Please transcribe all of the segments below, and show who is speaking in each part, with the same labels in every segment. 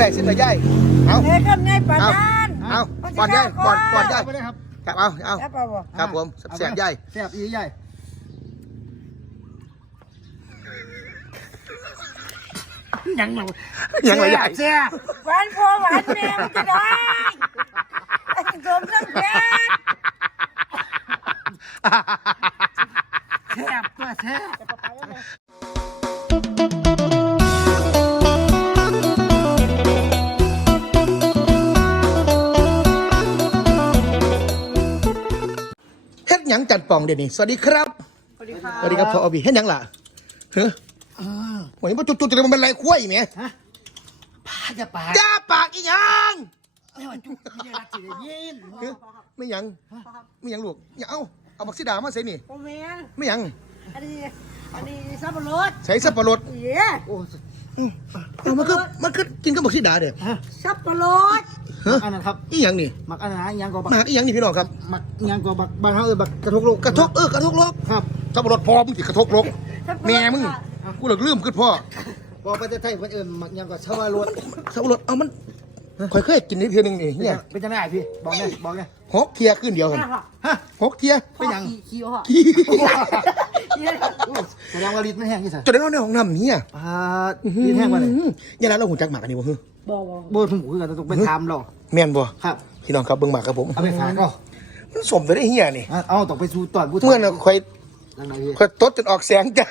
Speaker 1: ได้ซิมได้ย่ายเอา
Speaker 2: เฮ้ยกันไงปานนั้น
Speaker 1: เอาก่อนย่ายก่อนย่าย
Speaker 3: ไปเลยครับ
Speaker 1: ครับเอาครับผมแสบย่าย
Speaker 3: แซ่บอีใหญ่ยังเรา
Speaker 1: ย่าย
Speaker 3: แซ่บ
Speaker 2: หวานพอหวานแม่มันจะได้สมน้ำแข็ง
Speaker 3: แซ่บก็แซ่บ
Speaker 1: เฮ็ดหยังจัดป่องเดี๋ยวนี้สวัสดีครับสวัสดีครับพ่ออบีเฮ็ดหยังล่ะเฮ้ยโอ้ยมันจุดๆจะมันเป็นไรคุ้ยแม่
Speaker 3: ปาจะปา
Speaker 1: จ้าปากอีหยัง
Speaker 3: จุกไม่ได้รักสิได้ยิน
Speaker 1: ไม่หยังลูกอย่าเอาบักซิดามาใส่นี่
Speaker 2: โอ้แม่
Speaker 1: ไม่หยัง
Speaker 2: อันนี้สับปะรด
Speaker 1: ใส่สับปะรด
Speaker 2: เย้
Speaker 3: โอ้
Speaker 1: มันคือกินกับบักซิดาเด้อ
Speaker 2: สับปะรด
Speaker 3: อันนั้นครับ
Speaker 1: อีหยังนี่
Speaker 3: มักอันนั้นยังก็บัก
Speaker 1: มาอีหยังนี่พี่น้องครับ
Speaker 3: มักยังก็บักบ้านเขาบักกระทกโลก
Speaker 1: กระทกโลก
Speaker 3: ครับ
Speaker 1: สับปะรดพอมึงสิกระทกโลกแม่มึงกูเลิกลืมขึ้นพ่อ
Speaker 3: พอประเทศไทยคนอื่นมักยังก็ชาวารถ
Speaker 1: สับปะรดเอามันค่อยเคยกินนิดเดียวนึงนี่เนี่ย
Speaker 3: เป็นจังไงพี่บอกไง
Speaker 1: หกเทียขึ้นเดียวกัน
Speaker 3: ฮะ
Speaker 1: หกเทีย
Speaker 3: เป็นยัง
Speaker 2: ขี้อ่ะ
Speaker 1: ขี้
Speaker 3: แสดงว่าลิ้นมันแห้งยี่สิ
Speaker 1: จนได้นอนในห้องน้ำเนี่ย
Speaker 3: ลิ้นแห้งมาเลย
Speaker 1: ยาลาเราหูจักหมากอันนี้บ่ฮึ
Speaker 2: บอก
Speaker 3: โบถุงหูคือกันต้องไปทำหรอ
Speaker 1: แม่นบ่
Speaker 3: ครับ
Speaker 1: พี่น้องครับเบิ่งหมากครับผม
Speaker 3: เอาไปฝากก็
Speaker 1: มันสมตัวได้เฮียนี่
Speaker 3: เอาต้องไปสู่ตอนผู้
Speaker 1: เมื่อน่ะค่อย
Speaker 3: ยังไงพี่
Speaker 1: ค่อยตดจนออกแสงจ้า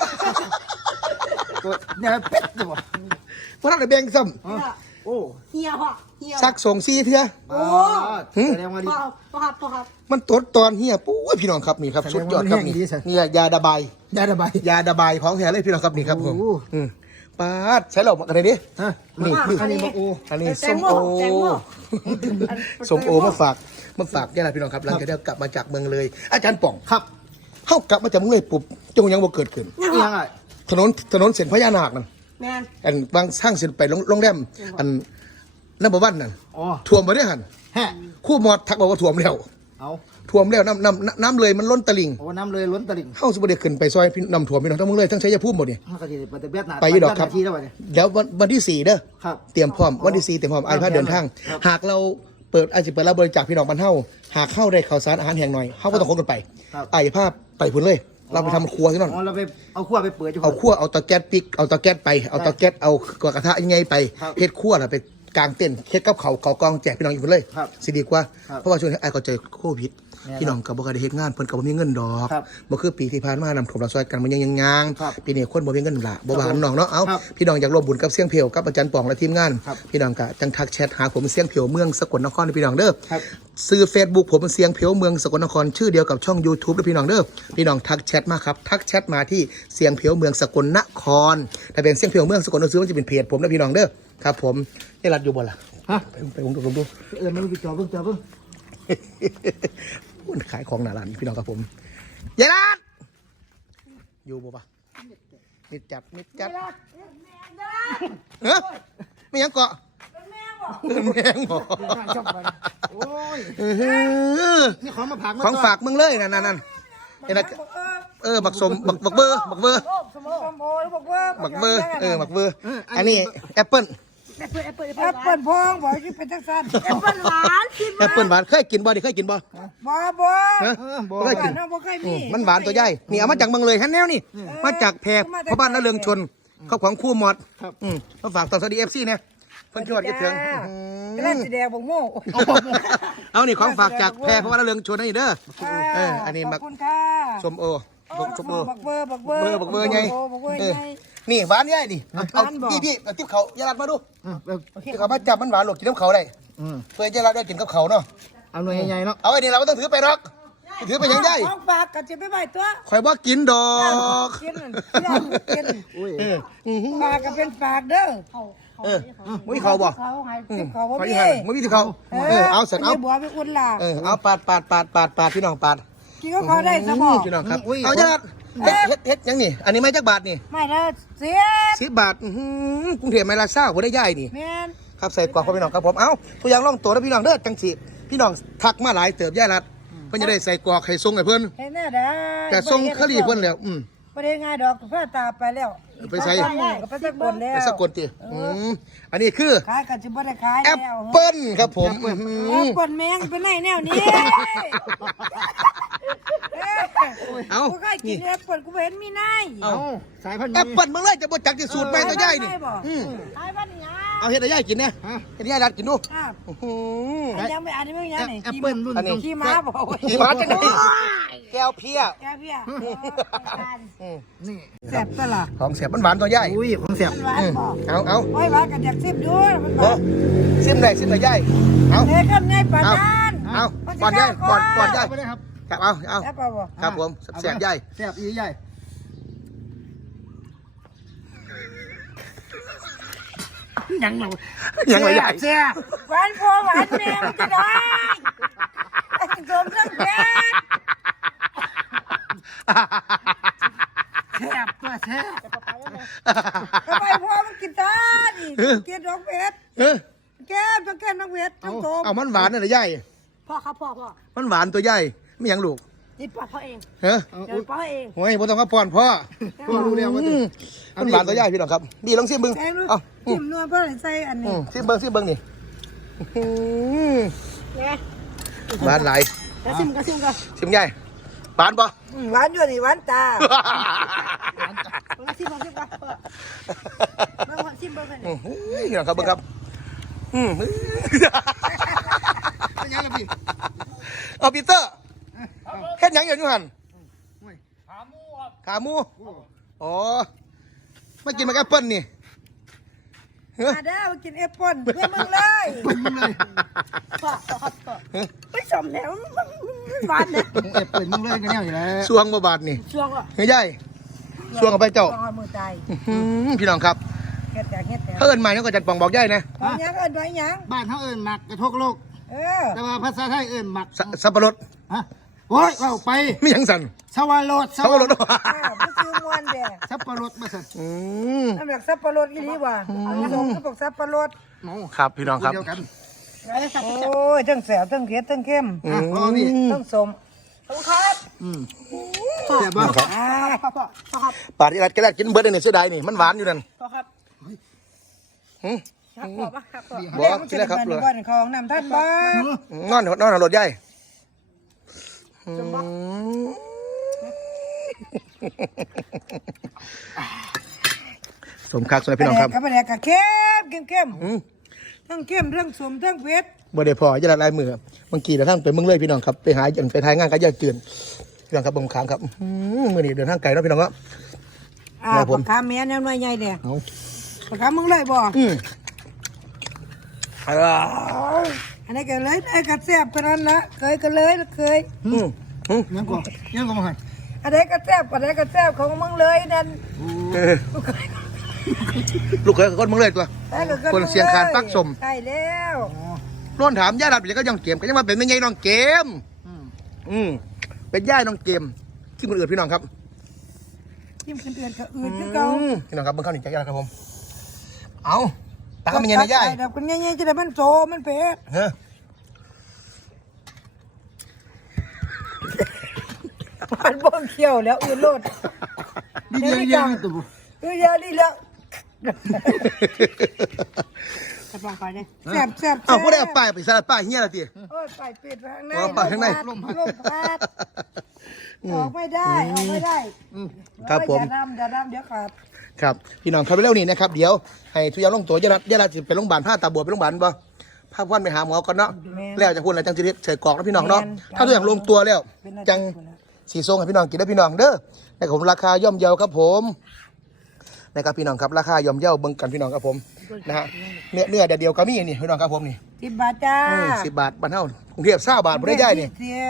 Speaker 3: ตัวเนี่ยเป็ดตัว
Speaker 1: เพราะเราได้แบ่งซ้
Speaker 3: โอ้
Speaker 2: เฮียพ่อเฮีย
Speaker 1: ำซักส่งซี่เทื่อ
Speaker 2: โอ้
Speaker 3: แสดงว่าลิ้
Speaker 2: พ่
Speaker 3: น
Speaker 2: อครับ
Speaker 1: มันตดตอนเฮียปุ้ยพี่น้องครับนี่ครับ
Speaker 3: แสดง
Speaker 1: สุดยอดครับ
Speaker 3: ว่ามันแห้งดีสิ
Speaker 1: นี่ยาดาบาย
Speaker 3: ยาระบาย
Speaker 1: ยาดาบายของแท้เลยพี่น้องครับนี่ครับผม
Speaker 3: โอ้โห
Speaker 1: ปาดใช้เหล่าอะไรดิ
Speaker 3: ฮะ
Speaker 1: นี่
Speaker 3: อันนี้บอกโอ้
Speaker 1: อันนี้ส้มโอส้มโอมาฝากญาติพี่น้องครับหลังจากได้กลับมาจากเมืองเลย อาจารย์ป่อง
Speaker 3: ครับ
Speaker 1: เข้ากลับมาจากเมืองเลยปุ๊บจงยังบ่เกิดขึ้น
Speaker 3: ยังไง
Speaker 1: ถนนเส้นพญานาคนั่น
Speaker 2: แม่
Speaker 1: อันบางสร้างเส้นไปโรงแรมอันน้ำบ่วันนั่น
Speaker 3: อ๋อ
Speaker 1: ท่วมบ่ได้หั่น
Speaker 3: ฮะ
Speaker 1: คู่มอดทักบอกว่าท่วมแล้ว
Speaker 3: เอา
Speaker 1: ท่วมแล้วน้ำเลยมันล้นตลิ่ง
Speaker 3: โอ้น้ำเลยล้นตลิ่ง
Speaker 1: เฮาสิบ่ได้ขึ้นไปซอยพี่น้ำท่วมพี่น้องทั้งเมืองเลยทั้งชัยภูมิบ่นี่
Speaker 3: มันก็จะไปแต่เบียดหนา
Speaker 1: ไปอยู่ดอกครับ
Speaker 3: ที่แล้ววะเนี่ย
Speaker 1: แล้ววันที่4เด้อ
Speaker 3: ครับ
Speaker 1: เตรียมพร้อมวันที่4เตรียมพร้อมอายพาเดินทาง
Speaker 3: ครับ
Speaker 1: หากเราเปิดอาจจะเปิดรับบริจาคพี่น้องบ้านเฮาหากเข้าได้ข่าวสารอาหารแห่งหน่อยเฮาก็ต้องคบกันไป
Speaker 3: ครับ
Speaker 1: อายพาไปพุ่นเลย เราไปทำครัวที่นั่น
Speaker 3: อ๋อเราไปเอาขั้วไปเปิดอยู่
Speaker 1: เอาขั้วเอาเตาแก๊สปิกเอาเตาแก๊สไปเอาเตาแก๊สเอากระทะยังไงไป
Speaker 3: ครับ
Speaker 1: เฮ็ดขั้วน่ะไปกลางเต้นท์เฮ็ดกับเขากองแจกพี่น้องอยู่พุ่นเลย
Speaker 3: ครับ
Speaker 1: สิดีกว่า
Speaker 3: ครับ
Speaker 1: เพราะว่าช่วงนี้ไอ้ก็เจอโควิด
Speaker 3: แน่นอน
Speaker 1: พี่น้องก็บ่ค่อยได้เฮ็ดงานเพิ่นก็บ่มีเงินดอก
Speaker 3: ครับ
Speaker 1: บ่คือปีที่ผ่านมานำท่วมเราซอยกันมันยัง
Speaker 3: ครับ
Speaker 1: ปีนี้คนบ่มีเงินละบ่ว่าน้องเนาะเอา
Speaker 3: ครับ
Speaker 1: พี่น้องอยากร่วมบุญกับเสียงเพลวกับอาจารย์ปองและทีมงาน
Speaker 3: ครับ
Speaker 1: พี่น้องก็จังทักแชทหาผมเสียงเพลวเมืองสกลนครพี่น้องเด้อ
Speaker 3: ครับ
Speaker 1: ซื้อ Facebook ผมเสียงเพลวเมืองสกลนครชื่อเดียวกับช่อง YouTube ด้วยพี่น้องเด้อพี่น้องทักแชทมาครับทักแชทมาที่เสียงเพลวเมืองสกลนครถ้าเป็นเสียงเพลวเมืองสกลนครมันจะเป็นเพจผมนะพี่น้องเด้อครับผมนี่รัดอยู่บ่ล่ะ
Speaker 3: ฮะ
Speaker 1: ไปผมดู
Speaker 3: มันไปจอเบิ่ง
Speaker 1: มันขายของหน้าร้านพี่น้องครับผมยายรัดอยู่บ่ปะนิดจัดเฮ้ยไม่ยังเกาะแมงบ่
Speaker 3: โอ้ย นี่ของมาผัก
Speaker 1: ของฝากมึงเลยนั่นเห็นไหมบักสมบักเบอร์บักเบอร์อันนี้แอปเปิ้ล
Speaker 2: แอปเปิ้ลพองบอกที่เป็นจังซั่นแอปเปิ้ลหวานกิน
Speaker 1: แอปเปิ้ลหวานเคยกินบ่ดิเคยกินบ่
Speaker 2: บ่
Speaker 1: ฮะ
Speaker 2: เคยกินบ่เคยมี
Speaker 1: มันหวานตัวใหญ่นี่เอามาจากเมืองเลยฮันแนวนี่มาจากแพรพ่อบ้านนเรืองชนเขาของคู่หมดมาฝากต่อสวัสดี FC เนี่ยเพิ่นชวดกันถึง
Speaker 2: กระดาษสีแดงบ่โง่
Speaker 1: เอานี่ของฝากจากแพรพ่อบ้านนเรืองชนนี่เด้ออันนี้
Speaker 2: ข
Speaker 1: มั
Speaker 2: อก บคุณค่ะ
Speaker 1: ส้มโอส้มโอ
Speaker 2: บักเบอร์ไง
Speaker 1: นี่หวานใหญ่นี่เอาพี่เอาติ๊บเขายาลัดมาดูที่เขามาจับมันหวานหลกกินน้ำเขาได้เพื่อยาลัดได้กินกับเขาเนาะ
Speaker 3: เอาหน่วยใหญ่ๆเนาะ
Speaker 1: เอาไว้นี่เราก็ต้องถือไปหรอกถือไปยังไง
Speaker 2: ของฝากก็จะไปใบตัว
Speaker 1: ข่อยบ่กินดอก
Speaker 2: กินกินฝากก็เป็นฝากเด้อ
Speaker 1: มุ้ยเขาบ่
Speaker 2: เขาให้ติบเขาบ่
Speaker 1: เขา
Speaker 2: มี
Speaker 1: อีหันมุ้ยที่เขาเอาเสร็จเอา
Speaker 2: บัวไปอุ่นล่ะ
Speaker 1: เอาปาดพี่น้องปาด
Speaker 2: กินก็เขาได้ซะบ่
Speaker 1: พี่น้องครับเอายาลัดเฮ็ดยังนี่อันนี้ไม่จักบาทนี่
Speaker 2: ไม่ละ
Speaker 1: 10 บาทกรุงเทพไม่ละ20บ่ได้ย่ายนี่
Speaker 2: แม่น
Speaker 1: ครับใส่กล่องพี่น้องครับผมเอาตัวอย่างล่องตัวแล้วพี่น้องเด้อจังสิพี่น้องทักมาหลายเติบย่าลัดเพิ่นจะได้ใส่กรอกให้ส่งให้เพิ่น
Speaker 2: เห็นแน่ได้
Speaker 1: แต่ส่งคลีเพิ่นแล้ว
Speaker 2: บ่ได้ง่ายดอกฟ้าตาไปแล้ว
Speaker 1: ไปใช้
Speaker 2: ก็ไปสกลแล้
Speaker 1: ไป
Speaker 2: ว
Speaker 1: สกลติอันนี้คือ
Speaker 2: ขายกันจะบ่ได้ขาย
Speaker 1: แอ
Speaker 2: แล้ว
Speaker 1: ปเปิ้ลครับผม
Speaker 2: แอปเปิ้ลแมงเป็นไหนแนวนี้
Speaker 1: เอา
Speaker 2: กูเคยกินแอปเปิ้ลกูเห็นมีนาย
Speaker 3: เอาสายพันธุ์
Speaker 1: แอปเปิ้ลมึงเลยจะบ่จักที่สูตรแม่ตัวใหญ่นี่
Speaker 2: ขายบ้านยัง
Speaker 1: เอาเฮ็ดให้ยายกินนะเฮ็ดให้ยายรัดกินดู
Speaker 2: ครับ
Speaker 1: อืม
Speaker 2: ยังไม่อันนี้ไม่ยังไหน
Speaker 3: แอปเปิ้ลรุ่น
Speaker 1: อันนี้
Speaker 2: ขี่ม้าบอก
Speaker 1: ขี่ม้าจังได๋แก้วเพีย
Speaker 2: แกพี่อ่ะ
Speaker 3: นี่
Speaker 2: แซ่บตลอด
Speaker 1: ของเสียบมันหวานตัวใหญ่
Speaker 3: อุ้ยของเสียบ
Speaker 2: มันหวานบอก
Speaker 1: เอา
Speaker 2: โอ้ยหวานกันอยากซิบด้วยมันหวาน
Speaker 1: ซิมได้ซิมได้ยายเอา
Speaker 2: เฮ้ยกันไงปานนั้น
Speaker 1: เอาก่อนยายก่อนยาย
Speaker 3: ไปเลยครับ
Speaker 1: ครับเอา
Speaker 2: แซ่บป่ะบ่
Speaker 1: ครับผมแซ่บยาย
Speaker 3: แซ่บอีใหญ่ยังเรา
Speaker 1: ยังไงยาย
Speaker 3: แซ่บ
Speaker 2: หวานพอหวานแมงจะได้สมเรื่องเพชร
Speaker 3: แซ่บตัวแซ่บ
Speaker 2: ทำไมพ่อมันกินตาดิกินดอกเพชร
Speaker 1: เออ
Speaker 2: แก้มต้องแก้มน้องเพชรต้องโต
Speaker 1: เอามันหวานน่ะยาย
Speaker 2: พ่อครับพ่อ
Speaker 1: มันหวานตัวใหญ่ไม่หยังลูก
Speaker 2: นี่พ่อเขาเอง
Speaker 1: เฮ้ย
Speaker 2: เดี๋ยวพ่อเอง
Speaker 1: โอ้ยบ่ต้องมาป้อนพ่อ
Speaker 3: พ่อรู้แล้วว่า
Speaker 1: มันหวานตัวใหญ่พี่น้องครับดีลองซิมเบิ่ง
Speaker 2: แกงลูก
Speaker 1: เอา
Speaker 2: จิ้มนวลพ่อใส่อันนี้
Speaker 1: ซิมเบิ่งนี่
Speaker 2: เนี่ย
Speaker 1: หวานหลาย
Speaker 2: กระซิมกัน
Speaker 1: ซิมใหญ่หวานปะ
Speaker 2: หวานอยู่นี่หวานตาซิมกันเบิ่งซิมเบิ่งกัน
Speaker 1: พี่น้องครับเบิ่งครับ
Speaker 3: เป็นยังไงพี่
Speaker 1: เอาปีเตอร์เฮ็ดหยังอยู่หั่นขาหมูอ๋อมากินมาแอปเปิ้ลนี่
Speaker 2: มาได้มากินแอปเปิ้ลเพื่อมึงเลยพ่อไม่สมแล้วหวานเนี่ย
Speaker 3: แอบเปิดมึงเลยกันแน่อยู่แล้ว
Speaker 1: สวงบ่บาดนี่
Speaker 2: ช่วงอ่ะ
Speaker 1: เฮ้ยยายสวงเอาไปเจ้า
Speaker 2: มือตาย
Speaker 1: พี่น้องครับ
Speaker 2: เฮ็ดแต่
Speaker 1: เพิ่นใหม่น้องก็จัดปองบอกยายนะ
Speaker 2: ตอนยังเอิ้นไว้ยัง
Speaker 3: บ้านเขาเอิญหมักกระทกโลก แต่ว่าภาษาไทยเอิญหมัก
Speaker 1: สับปะรด
Speaker 3: ฮะโอ้ยเอาไป
Speaker 1: ไม่ยังสั่น
Speaker 3: สวารส
Speaker 1: สับปะรด
Speaker 2: ผู้ซื้อมวนแดง
Speaker 3: สับปะรดมาสั่น
Speaker 2: น้ำแบบสับปะรดอีหลีว่ะเอาส่งก็บอกสับปะรด
Speaker 3: โอ้
Speaker 1: ครับพี่น้องครับ
Speaker 3: เดียวกัน
Speaker 2: โอ้ยทั้งแสบทั้งเผ็ดทั้งเข้ม
Speaker 3: อ่ะพ่อพี่
Speaker 2: ทั้งสมขอบคุณครับ
Speaker 3: แซ่บบ้าง
Speaker 2: พ่อครับ
Speaker 1: ปาดที่รัดกระดาษกินเบิร์ดเนี่ยเสียดายนี่มันหวานอยู่นั่น
Speaker 2: พ่อครับ
Speaker 1: หืม
Speaker 2: ครับพ่อปะครับพ่อ
Speaker 1: บอกกินแล้วครับ
Speaker 2: เดี๋ยวมันจะเป็นของน้ำท่านบ้าน
Speaker 1: นอนรถใหญ่สมคักสมัยพี่น้องครับ
Speaker 2: กับแดกกับเข้มทั้งเข้มทั้งสมทั้งเผ็ด
Speaker 1: บ่ได้พอจะละลายมือบางทีเราทั้งไปเมืองเลยพี่น้องครับไปหาอย่างไปทายงานก็ย่าเจือนพี่น้องครับบางครั้งครับมื้อนี้เดินทางไกลเนาะพี่น้องครับ ครับผม
Speaker 2: ปากกาแม่เนี่ยหน่วยใหญ่เนี่ย
Speaker 1: เอา
Speaker 2: ปากกามึงเลยบ่ อันนี้ก็เลยได้กระแซบขนาดละเคยก็เลยเคย
Speaker 3: ยังก็ยังก็มาให้
Speaker 2: อันนี้ก็แซบอันนี้ก็แซบของมึงเลยนั่น
Speaker 1: ลูกเคยกับคนเมืองเลยตัว คนเสียงคานปักสม
Speaker 2: ใช่แล้ว
Speaker 1: ร่นถามย่าดับก็ยังเกมก็ยังมาเป็นแม่ใหญ่น้องเกมเป็นย่าน้องเกมที่คนอื่นพี่น้องครับ
Speaker 2: ยิ้มขึ้นเดือนก็อื่นคือเก่า
Speaker 1: พี่น้องครับเบิ่งข้าวหนีใจยาครับผมเอาตามมันยังไงย่าย
Speaker 2: ดับกันง่ายๆจะได้มันโซมันเผ็ด
Speaker 1: เฮ้ย
Speaker 2: มันบ่เคี่ยวแล้วอื่นโลด
Speaker 3: ดีเดียวเดียวตัว
Speaker 2: ยาดีแล้วกระป๋องไปเลยแซ่บแซ่บ
Speaker 1: เอาผู้ใดเอาป้ายไปสลัดป้ายเงี้ยละที
Speaker 2: โอ้ยไปปิดข้างใน
Speaker 1: อ๋อไปข้างใน
Speaker 2: ลมพัดออกไม่ได้ออกไม่ได้
Speaker 1: ครับผม
Speaker 2: อย่าดำเดี๋ยวขาด
Speaker 1: ครับพี่น้องครับเร็วๆนี้นะครับเดี๋ยวให้ทุกอย่างลงตัวยาลัดจะไปโรงพยาบาลผ้าตาบวชไปโรงพยาบาลบ่พาพ่อนไปหาหมอก่อนเนาะแล้วจะพูดอะไรจังสิเฉยกอกนะพี่น้องเนาะถ้าทุกอย่างลงตัวแล้วจังสีส้มให้พี่น้องกินได้พี่น้องเด้อนะครับผมราคาย่อมเยาครับผมนะครับพี่น้องครับราคาย่อมเยาเบิ่งกันพี่น้องครับผมนะฮะเนื้อเดียวก็มีนี่พี่น้องครับผมนี่
Speaker 2: 10 บาทจ้า
Speaker 1: 10 บาทบ้านเฮากรุงเทพ20 บาทบ่ได้ย่ายนี่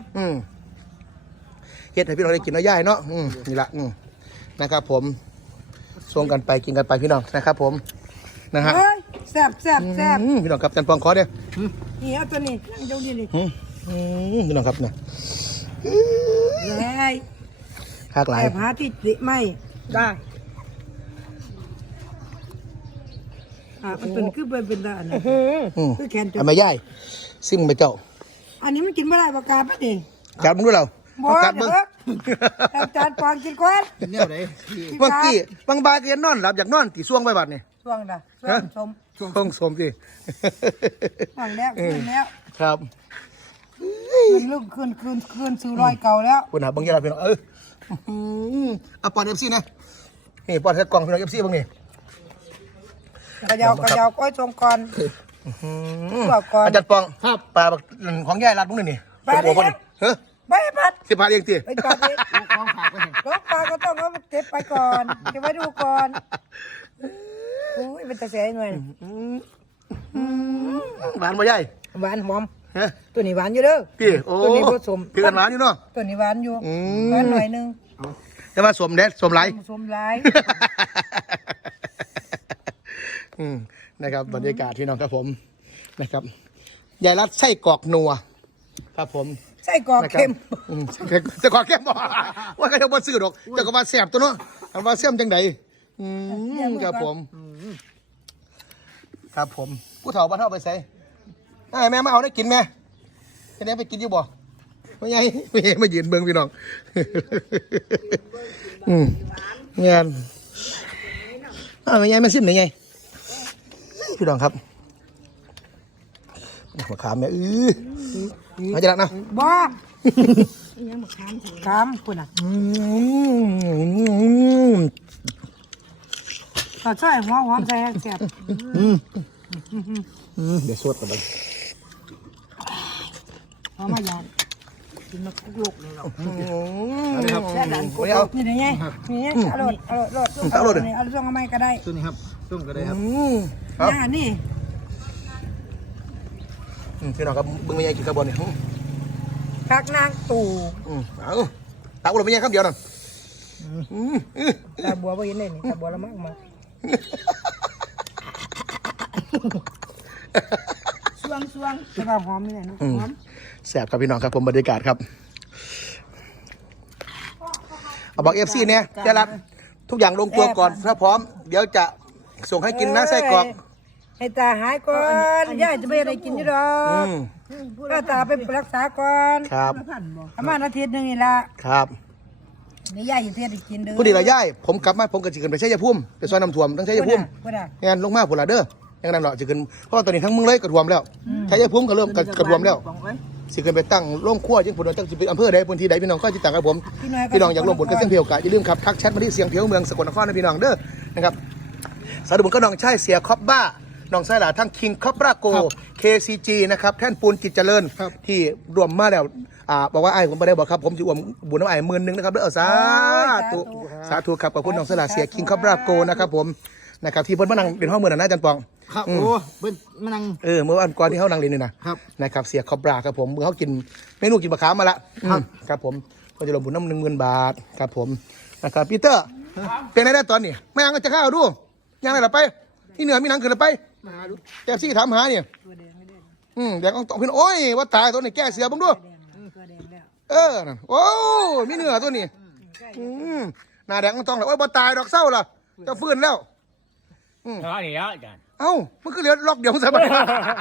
Speaker 1: เฮ็ดให้พี่น้องได้กินน้อยย่ายเนาะนี่ละนะครับผมส่งกันไปกินกันไปพี่น้องนะครับผมนะฮะ
Speaker 2: เฮ้ยแซ่บแซ่บแซ่บ
Speaker 1: พี่น้องครับจันปองขอเด้อ
Speaker 2: นี่เอาตัวนี้นั่งดูดินี่
Speaker 1: พี่น้องครับเนี่ย
Speaker 2: เลย
Speaker 1: คากหลาย
Speaker 2: แอบหาที่ติไม่ได้มันเป็นคือเป็นตาอันนั้นคือแขนจ
Speaker 1: เอามาย่ายซิมไปเจ้า
Speaker 2: อันนี้มันกินไม่ได้ปากกาปะดิ
Speaker 1: จับมึงด้วยเรา
Speaker 2: บ่
Speaker 1: กัด
Speaker 2: เด้
Speaker 1: เบิ่ง
Speaker 2: ออาจารย์ปองกินก่อน
Speaker 3: กินแนวไหน
Speaker 1: เมื่อกี้บางบายเรียนนอนหลับอยากนอนตีช่วงไปบัดนี่
Speaker 2: ช่วงน่ะช่วงสม
Speaker 1: ช่วงสมสิ
Speaker 2: ช่วงแล้วคืนแล้ว
Speaker 1: ครับ
Speaker 2: คืนลูกคืนสู่รอยเก่าแล้ว
Speaker 1: คุณหาบางอย่างพี่น้องเอาปอนFCนะนี่ปอนแค่กล่องพี่น้อง FCบางนี่
Speaker 2: กระยาวก้อยทรงก่อนบอกก่อน
Speaker 1: อาจารย์ปองครับปลาของยายรัดพวกนี้นี่
Speaker 2: ปลาได้ไง
Speaker 1: เฮ้ย
Speaker 2: ใบพัด
Speaker 1: สิบาทเองสิ
Speaker 2: ไอ้ปลาเด็ก
Speaker 3: ของฝากไป
Speaker 2: ลูกปลาก็ต้องเอาเก็บไปก่อนเก็บไว้ดูก่อนอุ้ยเป็นตะเสียหน่อย
Speaker 1: หวานบ่ยาย
Speaker 2: หวานหอม
Speaker 1: เฮ้ย
Speaker 2: ตัวนี้หวานอยู่เด้อ
Speaker 1: พี่โอ้
Speaker 2: ตัวนี้ผสม
Speaker 1: พี่กันหวานอยู่เนาะ
Speaker 2: ตัวนี้หวานอยู่หวานหน่อยนึง
Speaker 1: แต่ว่าสมแดดสมไหล
Speaker 2: ผสมหลาย
Speaker 1: นะครับบรรยากาศที่น้องครับผมนะครับยายรัดไส้กรอกนัวครับผม
Speaker 2: ไส้กรอกเค็ม
Speaker 1: ไส้กรอกเข้มบ่ว่าก็จะบ่ซื้อดอกแต่ก็ว่าแซ่บตัวเนาะอันว่าแซ่บจังไดครับผมครับผมผู้เฒ่าบ้านเฒ่าไปใส่แม่มาเอาได้กินแม่จะได้ไปกินอยู่บ่ไม่ใช่ไม่ยืนเบิ่งพี่น้องงานไม่ใช่มาซิมไหนไงพี่น้องครับมะขามแม่มาจะรักนะ
Speaker 2: บ้าขามคุณอ่ะก็ใส่หัวหอมใส่แซ่บ
Speaker 1: เดี๋ยวสวดกันไป
Speaker 2: หอมมายานกินมาคุกลูกเลยเรา
Speaker 1: แซ่บดันไม่เอา
Speaker 2: นี่ไงนี่อร่อยนี่เอาส่งมาก็ได้
Speaker 3: ตัวนี้ครับต้มก็ได้ครับ
Speaker 2: นี่
Speaker 1: พี่น้องครับมึงไม่ยังกินข้าวบนนี่
Speaker 2: พักนางตู่
Speaker 1: เอาตักอุดมไม่ยังข้าวเดียวนั่น
Speaker 2: ตาบัวไปยินเลยนี่ตาบัวละมากมาสวงแต่ว่าหอมนี่แหละนะหอม
Speaker 1: แซ่บครับพี่น้องครับผมบรรยากาศครับเอาบอกFCเนี่ยจะรับทุกอย่างลงตัวก่อนถ้าพร้อมเดี๋ยวจะส่งให้กินนะไส้กรอก
Speaker 2: ให้ตาหายก่อนย่าจะไม่ได้กินอยู่ดอกก็ตาไปรักษาก่อน
Speaker 1: ครับ
Speaker 2: ประมาณอาทิตย์นึงนี่ละ
Speaker 1: ครับ
Speaker 2: นี่ย่าอยู่เทศได้กินเด้อ
Speaker 1: ผู้ดีละย่ายผมกลับมาผมก็จะขึ้นไปใช้ยาพุ่มไปซอยน้ำท่วมต้องใช้ยาพุ่ม
Speaker 2: พูดอ่ะ
Speaker 1: งานลงมาผุนละเด้อยังนั้นเหรอจะขึ้นเพราะว่าตอนนี้ทั้งเมืองเลยกระท่วมแล้วใช้ยาพุ่มก็เริ่มกระท่วมแล้วสิขึ้นไปตั้งโรงครัวจังผุนตั้งสิเป็นอำเภอใดพื้นที่ใดพี่น้องก็จะต่างกับผมพี่น้องอยากลงบทกับเสียงเพียวกะอย่าลืมครับทักแชทมาที่เสียงเพียวเมืองสกลนครนะพี่น้องเด้อนะครับสาธุบุญก็น้องชายเสียคอบบ้าน้องชายหลาทั้งคิงคอบราโก KCG นะครับแท่นปูนจิตเจริญที่รวมมาแล้วบอกว่าไอ้ผมไม่ได้บอกครับผมจะอวมบุญน้ำไอ้10,000นะครับเด้อสาธุครับขอบคุณน้องสลาเสียคิงคอบราโกนะครับผมนะครับที่เพิ่นมานั่งเป็นห้องเมืองนะอาจารย์ปอง
Speaker 3: ครับโอ้เบิ้ลมานั่ง
Speaker 1: เมื่อวันก่อนที่เขานั่งเรียนนี่นะครับ นะครับเสียคอบราครับผมเมื่อเขากินเมนูกินมะขามมาละครับผมก็จะลงบุญน้ำ10,000 บาทครับผมนะครับปีเตอร์เป็นไงได้ตอนนี้ไม่ยังก็จะเข้าดูยังไงล่ะไปที่เหนือมีหนังขึ้นไปมาดูแต่ซี่ถามหาเนี่ยแดงต้องพี่โอ้ยว่าตายตัวนี้แก้เสือบ้างด้วยนั่นโอ้มีเนื้อตัวนี้หน้าแดงต้องเลยโอ้ยบ่ตายดอกเศร้าล่ะจะฟื้นแล้ว
Speaker 4: นี่แล้วอาจารย์
Speaker 1: เอ้ามันก็เหลือล็อกเดียวซะบัด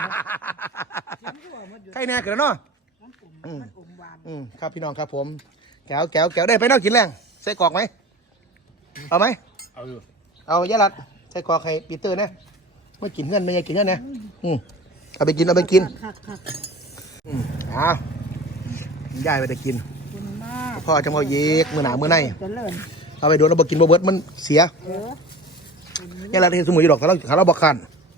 Speaker 1: ใครแน่กันเนาะครับพี่น้องครับผมแก้วได้ไปนอกกินแรงใส่กรอกไหมเอาไหม
Speaker 4: เอาอยู่
Speaker 1: เอายาลัดใส่กรอกไข่ปีเตอร์นะไม่กินเงินไม่อยากกินเงินนะเอาไปกินย่ายไปแต่กินพ่อจะมาเยกมือหนามือในเอาไปโดนเราบอกกินบ่เบิดมันเสียยาลัดเห็นสมุนดอกถ้าเราบอกขัน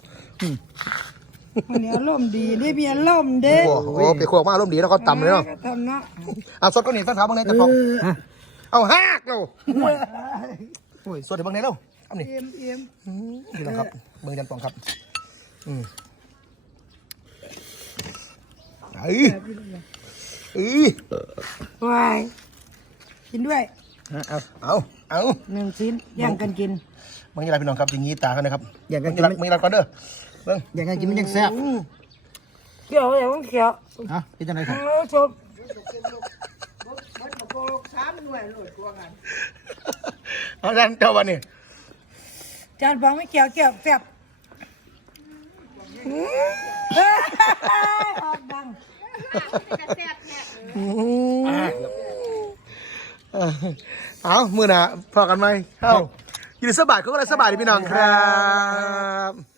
Speaker 2: มีอารมณ์ดีได้มีอารมณ์เด้
Speaker 1: โอ้โหไปขวกมาอารมณ์ดีแล้วเขาต่ำเลยเนาะ
Speaker 2: ทำเนาะ
Speaker 1: เอาสดก็หนีฟันขาวบางในจะฟองเอาฮักเราสดเดี๋ยวบางในเราเอาหนิ
Speaker 2: เอ็ม
Speaker 1: พี่น้องครับเบอร์จันปองครับ
Speaker 2: วายกินด้วย
Speaker 1: เอา
Speaker 2: 1 ชิ้นแย่งกันกิน
Speaker 1: บางทีไรพี่น้องครับอย่างนี้ตาเขานะครับ
Speaker 3: อยากกันกิน
Speaker 1: มึงรักก่อนเด้อเบิ้ง
Speaker 3: อยากกันกินมันยังแซ่บ
Speaker 2: เขียวอย่างเขียว
Speaker 3: อ่ะกินจังไรครับ
Speaker 2: ชม
Speaker 1: เอาจารย์เจ้าวันนี้
Speaker 2: จานฟองไม่เขียวแซ่บออกดัง
Speaker 1: เอามือหน่ะพอกันไหมเอายินดีสบายเขาก็เลยสบายดีพี่น้องครับ